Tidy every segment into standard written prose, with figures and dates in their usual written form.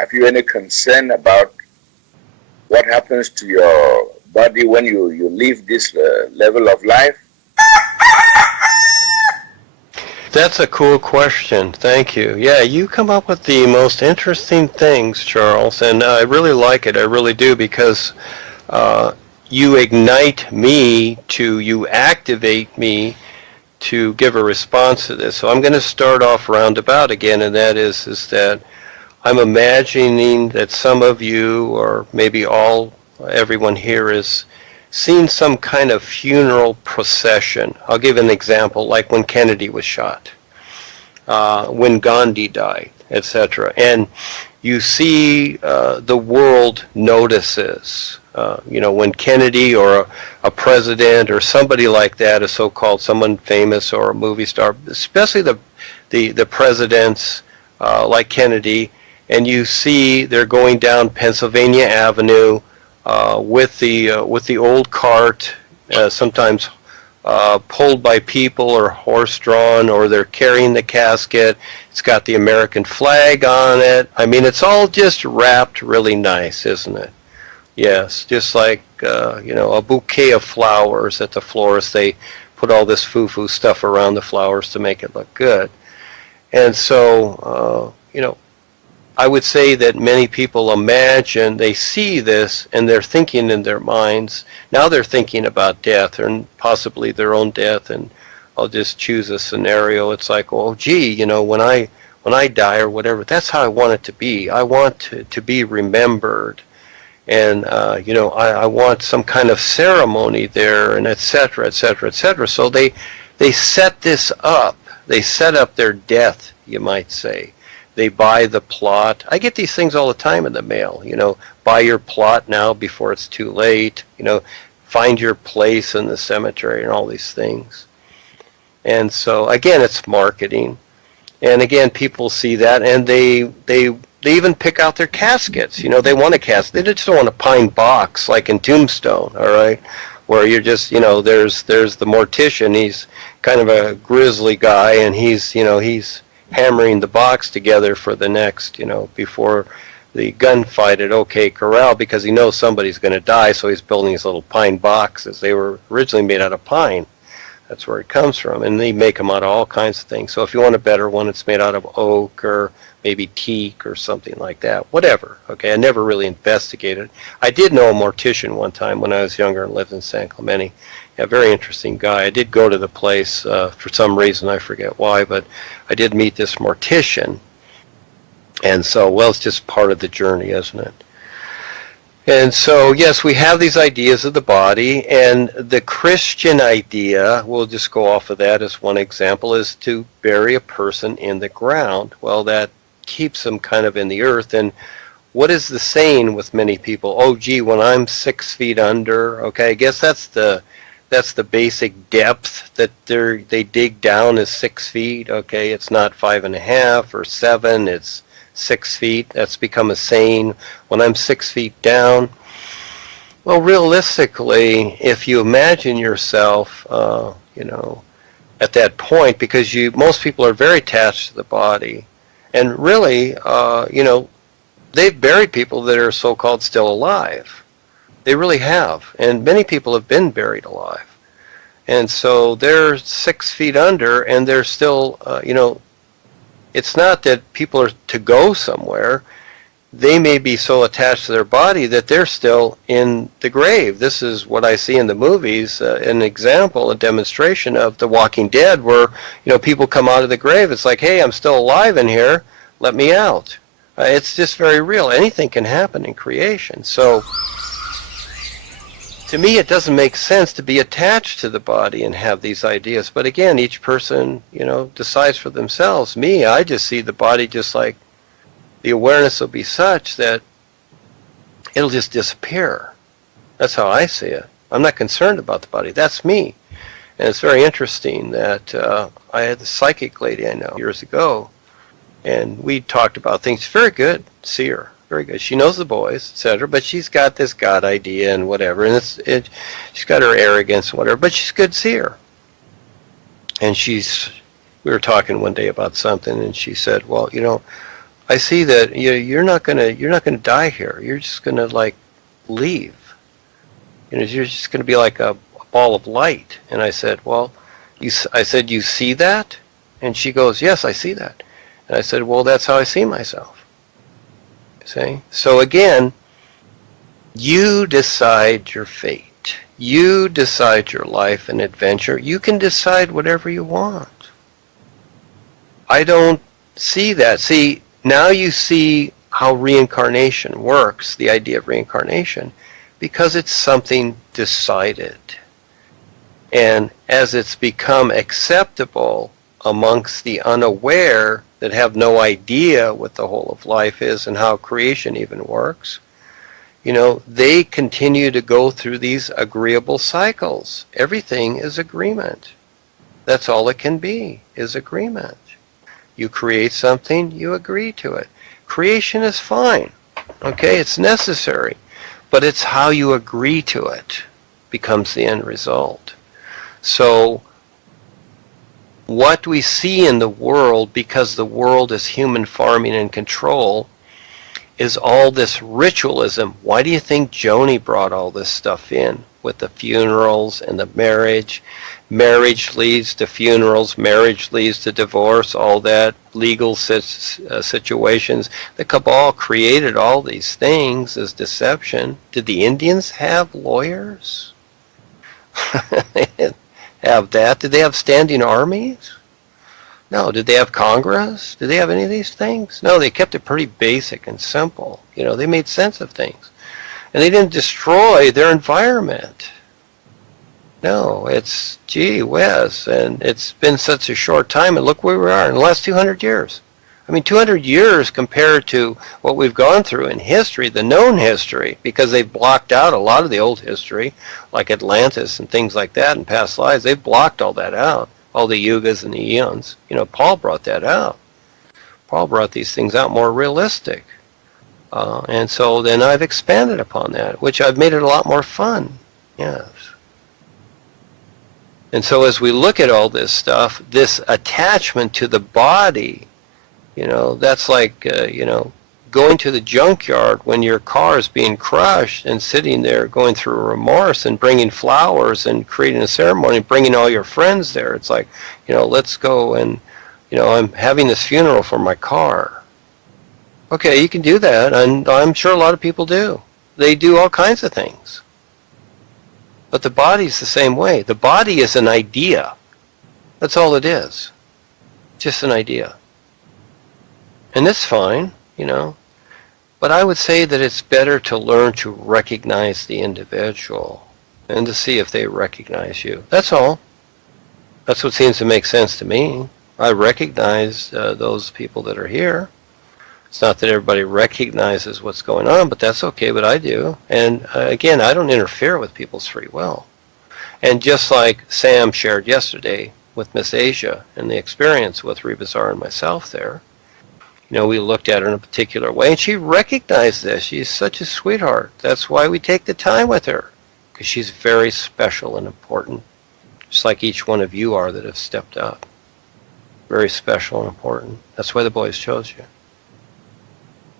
have you any concern about what happens to your body when you leave this level of life? That's a cool question. Thank you. Yeah, you come up with the most interesting things, Charles, and I really like it. I really do, because you ignite me you activate me to give a response to this. So I'm going to start off roundabout again, and that is that I'm imagining that some of you, or maybe everyone here, is seen some kind of funeral procession. I'll give an example, like when Kennedy was shot, when Gandhi died, etc. And you see the world notices. When Kennedy or a president or somebody like that, a so-called someone famous or a movie star, especially the presidents like Kennedy, and you see they're going down Pennsylvania Avenue with the old cart, sometimes pulled by people or horse-drawn, or they're carrying the casket. It's got the American flag on it. I mean, it's all just wrapped really nice, isn't it? Yes, just like, a bouquet of flowers at the florist. They put all this foo-foo stuff around the flowers to make it look good. And so, I would say that many people imagine, they see this, and they're thinking in their minds, now they're thinking about death, and possibly their own death, and I'll just choose a scenario. It's like, oh, gee, when I die or whatever, that's how I want it to be. I want to be remembered, and, I want some kind of ceremony there, and et cetera, et cetera, et cetera. So they set this up. They set up their death, you might say. They buy the plot. I get these things all the time in the mail, buy your plot now before it's too late, find your place in the cemetery and all these things. And so, again, it's marketing. And again, people see that, and they even pick out their caskets. They want a casket. They just don't want a pine box like in Tombstone, all right, where you're just, there's the mortician. He's kind of a grisly guy, and he's hammering the box together for the next, before the gunfight at OK Corral, because he knows somebody's going to die, so he's building these little pine boxes. They were originally made out of pine. That's where it comes from, and they make them out of all kinds of things. So if you want a better one, it's made out of oak or maybe teak or something like that, whatever. Okay, I never really investigated. I did know a mortician one time when I was younger and lived in San Clemente. A very interesting guy. I did go to the place for some reason, I forget why, but I did meet this mortician. And so, well, it's just part of the journey, isn't it? And so, yes, we have these ideas of the body, and the Christian idea, we'll just go off of that as one example, is to bury a person in the ground. Well, that keeps them kind of in the earth. And what is the saying with many people? Oh, gee, when I'm 6 feet under, okay, I guess that's the basic depth that they dig down is 6 feet. Okay, it's not 5.5 or 7. It's 6 feet. That's become a saying. When I'm 6 feet down, well, realistically, if you imagine yourself, at that point, because most people are very attached to the body, and really, they've buried people that are so-called still alive. They really have, and many people have been buried alive. And so they're 6 feet under, and they're still, it's not that people are to go somewhere. They may be so attached to their body that they're still in the grave. This is what I see in the movies, an example, a demonstration of The Walking Dead, where, people come out of the grave. It's like, hey, I'm still alive in here. Let me out. It's just very real. Anything can happen in creation. So, to me, it doesn't make sense to be attached to the body and have these ideas. But again, each person, decides for themselves. Me, I just see the body just like the awareness will be such that it'll just disappear. That's how I see it. I'm not concerned about the body. That's me. And it's very interesting that I had the psychic lady I know years ago, and we talked about things. Very good seer. Very good. She knows the boys, etc., but she's got this God idea and whatever, and she's got her arrogance and whatever, but she's a good seer. And we were talking one day about something, and she said, well, I see that you're not gonna die here. You're just gonna like leave. You're just gonna be like a ball of light. And I said, well, I said, you see that? And she goes, yes, I see that. And I said, well, that's how I see myself. See? So again, you decide your fate. You decide your life and adventure. You can decide whatever you want. I don't see that. See, now you see how reincarnation works, the idea of reincarnation, because it's something decided. And as it's become acceptable amongst the unaware that have no idea what the whole of life is and how creation even works, they continue to go through these agreeable cycles. Everything is agreement. That's all it can be, is agreement. You create something, you agree to it. Creation is fine, okay? It's necessary, but it's how you agree to it becomes the end result. So what we see in the world, because the world is human farming and control, is all this ritualism. Why do you think Joni brought all this stuff in with the funerals and the marriage? Marriage leads to funerals, marriage leads to divorce, all that, legal situations. The cabal created all these things as deception. Did the Indians have lawyers? They didn't have that. Did they have standing armies? No. Did they have Congress? Did they have any of these things? No, they kept it pretty basic and simple. They made sense of things. And they didn't destroy their environment. No, it's, gee whiz, and it's been such a short time, and look where we are in the last 200 years. I mean, 200 years compared to what we've gone through in history, the known history, because they've blocked out a lot of the old history, like Atlantis and things like that in past lives. They've blocked all that out, all the yugas and the eons. Paul brought that out. Paul brought these things out more realistic. And so then I've expanded upon that, which I've made it a lot more fun. Yes. And so as we look at all this stuff, this attachment to the body, that's like, going to the junkyard when your car is being crushed and sitting there going through remorse and bringing flowers and creating a ceremony, bringing all your friends there. It's like, let's go and, I'm having this funeral for my car. Okay, you can do that, and I'm sure a lot of people do. They do all kinds of things. But the body's the same way. The body is an idea. That's all it is. Just an idea. And it's fine, But I would say that it's better to learn to recognize the individual and to see if they recognize you. That's all. That's what seems to make sense to me. I recognize those people that are here. It's not that everybody recognizes what's going on, but that's okay, but I do. And again, I don't interfere with people's free will. And just like Sam shared yesterday with Miss Asia and the experience with Rebazar and myself there, we looked at her in a particular way, and she recognized this. She's such a sweetheart. That's why we take the time with her, because she's very special and important, just like each one of you are that have stepped up. Very special and important. That's why the boys chose you.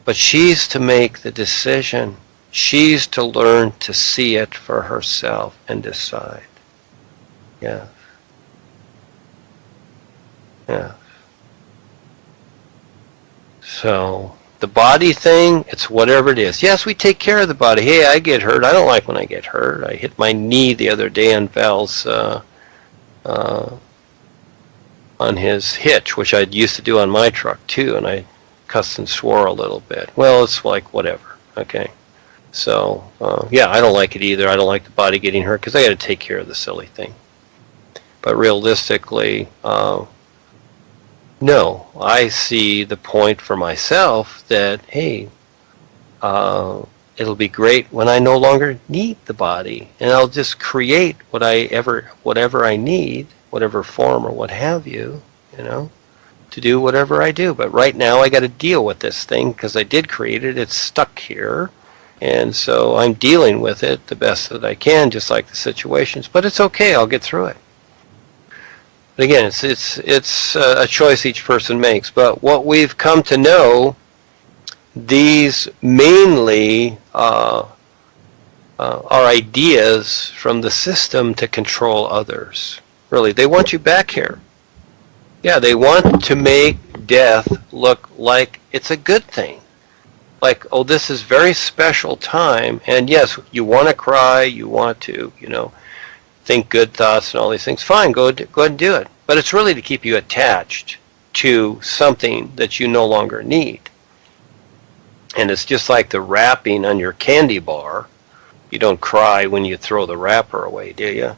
But she's to make the decision. She's to learn to see it for herself and decide. Yeah. Yeah. So the body thing, it's whatever it is. Yes, we take care of the body. Hey, I get hurt. I don't like when I get hurt. I hit my knee the other day on Val's on his hitch, which I used to do on my truck too, and I cussed and swore a little bit. Well, it's like whatever. Okay. So yeah, I don't like it either. I don't like the body getting hurt because I got to take care of the silly thing. But realistically, no, I see the point for myself that, hey, it'll be great when I no longer need the body, and I'll just create whatever I need, whatever form or what have you, to do whatever I do. But right now I got to deal with this thing because I did create it. It's stuck here, and so I'm dealing with it the best that I can, just like the situations. But it's okay. I'll get through it. Again, it's a choice each person makes. But what we've come to know these mainly are ideas from the system to control others. Really, they want you back here. Yeah, they want to make death look like it's a good thing. Like, oh, this is very special time, and yes, you want to cry, you want to, think good thoughts and all these things. Fine, go ahead and do it. But it's really to keep you attached to something that you no longer need. And it's just like the wrapping on your candy bar. You don't cry when you throw the wrapper away, do you?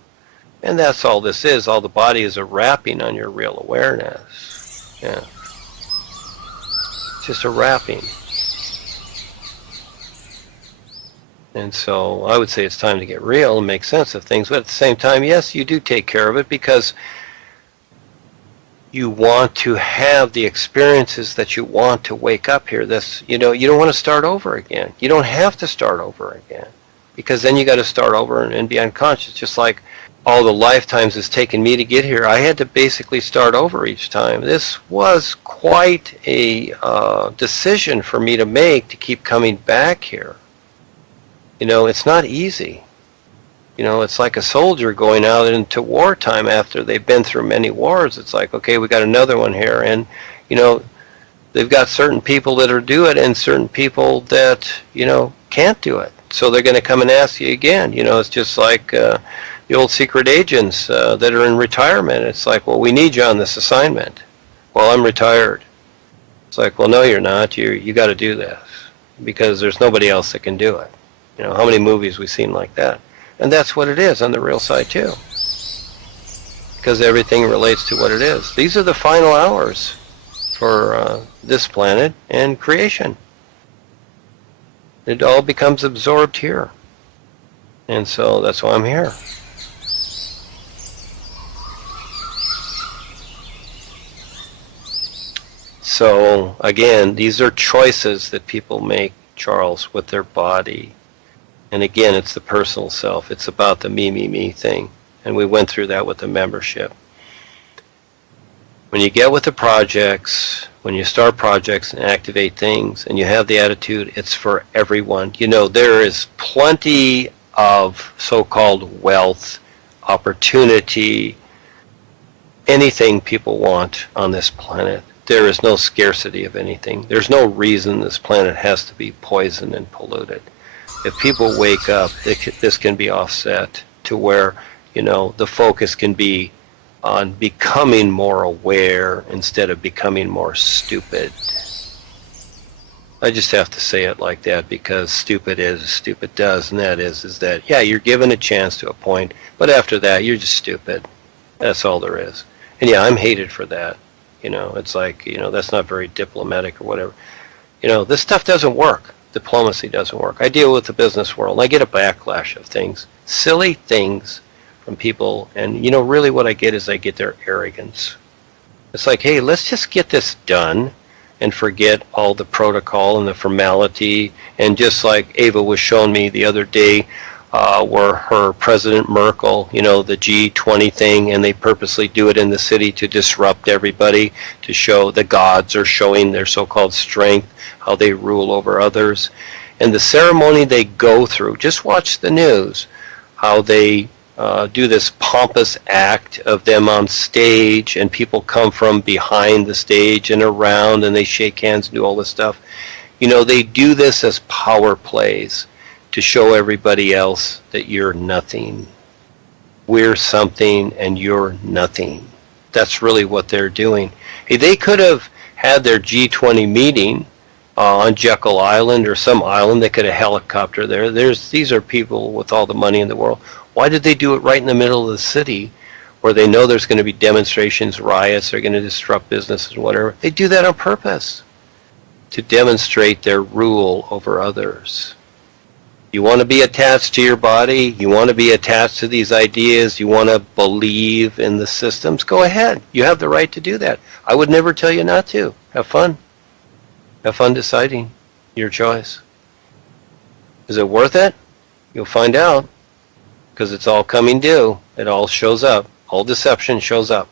And that's all this is. All the body is a wrapping on your real awareness. Yeah. It's just a wrapping. And so I would say it's time to get real and make sense of things. But at the same time, yes, you do take care of it because you want to have the experiences that you want to wake up here. You don't want to start over again. You don't have to start over again. Because then you got to start over and be unconscious. Just like all the lifetimes it's taken me to get here, I had to basically start over each time. This was quite a decision for me to make to keep coming back here. It's not easy. It's like a soldier going out into wartime after they've been through many wars. It's like, okay, we got another one here. And, they've got certain people that are do it and certain people that, can't do it. So they're going to come and ask you again. It's just like the old secret agents that are in retirement. It's like, well, we need you on this assignment. Well, I'm retired. It's like, well, no, you're not. You got to do this because there's nobody else that can do it. How many movies we've seen like that? And that's what it is on the real side too. Because everything relates to what it is. These are the final hours for this planet and creation. It all becomes absorbed here. And so that's why I'm here. So again, these are choices that people make, Charles, with their body. And again, it's the personal self. It's about the me thing. And we went through that with the membership. When you get with the projects, when you start projects and activate things, and you have the attitude, it's for everyone. There is plenty of so-called wealth, opportunity, anything people want on this planet. There is no scarcity of anything. There's no reason this planet has to be poisoned and polluted. If people wake up, this can be offset to where, the focus can be on becoming more aware instead of becoming more stupid. I just have to say it like that because stupid is, stupid does, and that is that, yeah, you're given a chance to a point, but after that, you're just stupid. That's all there is. And yeah, I'm hated for that. It's like, that's not very diplomatic or whatever. This stuff doesn't work. Diplomacy doesn't work. I deal with the business world. I get a backlash of things, silly things from people, and really what I get is I get their arrogance. It's like, hey, let's just get this done and forget all the protocol and the formality. And just like Ava was showing me the other day, where her President Merkel, the G20 thing, and they purposely do it in the city to disrupt everybody, to show the gods are showing their so-called strength, how they rule over others. And the ceremony they go through, just watch the news, how they do this pompous act of them on stage, and people come from behind the stage and around, and they shake hands and do all this stuff. They do this as power plays to show everybody else that you're nothing. We're something and you're nothing. That's really what they're doing. Hey, they could have had their G20 meeting on Jekyll Island or some island. They could have helicopter there. These are people with all the money in the world. Why did they do it right in the middle of the city where they know there's going to be demonstrations, riots, they're going to disrupt businesses, whatever? They do that on purpose to demonstrate their rule over others. You want to be attached to your body, you want to be attached to these ideas, you want to believe in the systems, go ahead. You have the right to do that. I would never tell you not to. Have fun. Have fun deciding your choice. Is it worth it? You'll find out, because it's all coming due. It all shows up. All deception shows up.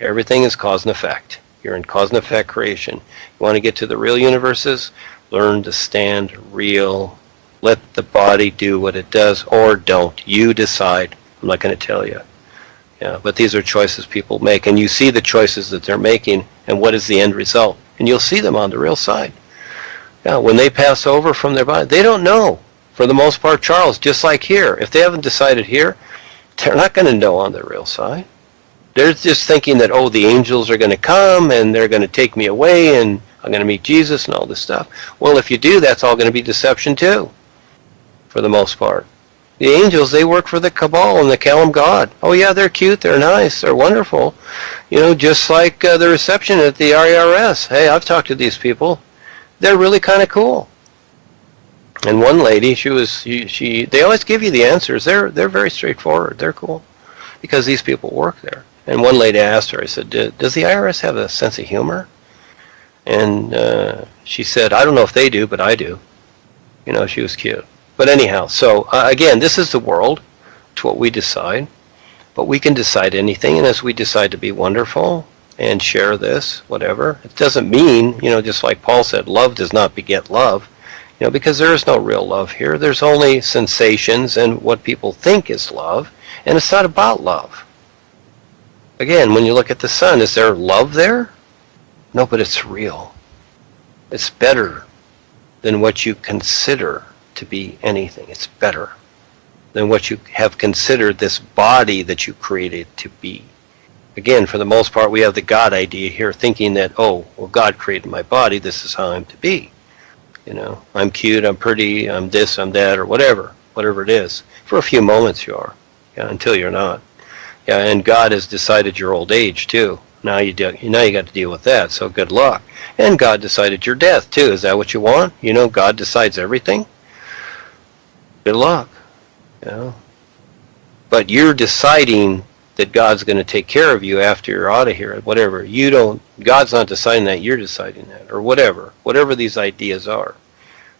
Everything is cause and effect. You're in cause and effect creation. You want to get to the real universes? Learn to stand real. Let the body do what it does, or don't. You decide. I'm not going to tell you. Yeah, but these are choices people make, and you see the choices that they're making, and what is the end result, and you'll see them on the real side. Yeah, when they pass over from their body, they don't know. For the most part, Charles, just like here, if they haven't decided here, they're not going to know on the real side. They're just thinking that, oh, the angels are going to come and they're going to take me away and I'm going to meet Jesus and all this stuff. Well, if you do, that's all going to be deception too, for the most part. The angels, they work for the cabal and they call them God. Oh yeah, they're cute, they're nice, they're wonderful. You know, just like the reception at the IRS. Hey, I've talked to these people. They're really kind of cool. And one lady, they always give you the answers. They're very straightforward. They're cool because these people work there. And one lady asked her, I said, does the IRS have a sense of humor? And she said, I don't know if they do, but I do. You know, she was cute. But anyhow, so again, this is the world. It's what we decide. But we can decide anything. And as we decide to be wonderful and share this, whatever, it doesn't mean, you know, just like Paul said, love does not beget love. You know, because there is no real love here. There's only sensations and what people think is love. And it's not about love. Again, when you look at the sun, is there love there? No, but it's real. It's better than what you consider to be anything. It's better than what you have considered this body that you created to be. Again, for the most part, we have the God idea here, thinking that, oh, well, God created my body, this is how I'm to be. You know, I'm cute, I'm pretty, I'm this, I'm that, or whatever it is. For a few moments you are, yeah, until you're not. Yeah, and God has decided your old age too. Now you got to deal with that, so good luck. And God decided your death too. Is that what you want? You know, God decides everything. Good luck. You know. But you're deciding that God's going to take care of you after you're out of here, whatever. God's not deciding that, you're deciding that, or whatever these ideas are.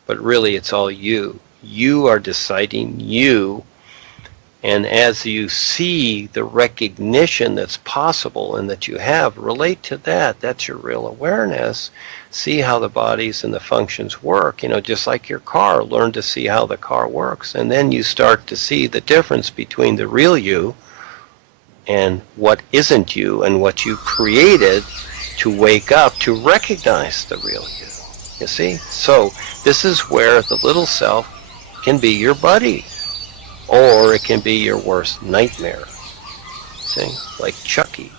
But really, it's all you. You are deciding you, and as you see the recognition that's possible and that you have, relate to that. That's your real awareness. See how the bodies and the functions work, you know, just like your car. Learn to see how the car works, and then you start to see the difference between the real you and what isn't you, and what you created to wake up to recognize the real you. You see? So this is where the little self can be your buddy, or it can be your worst nightmare. See? Like Chucky.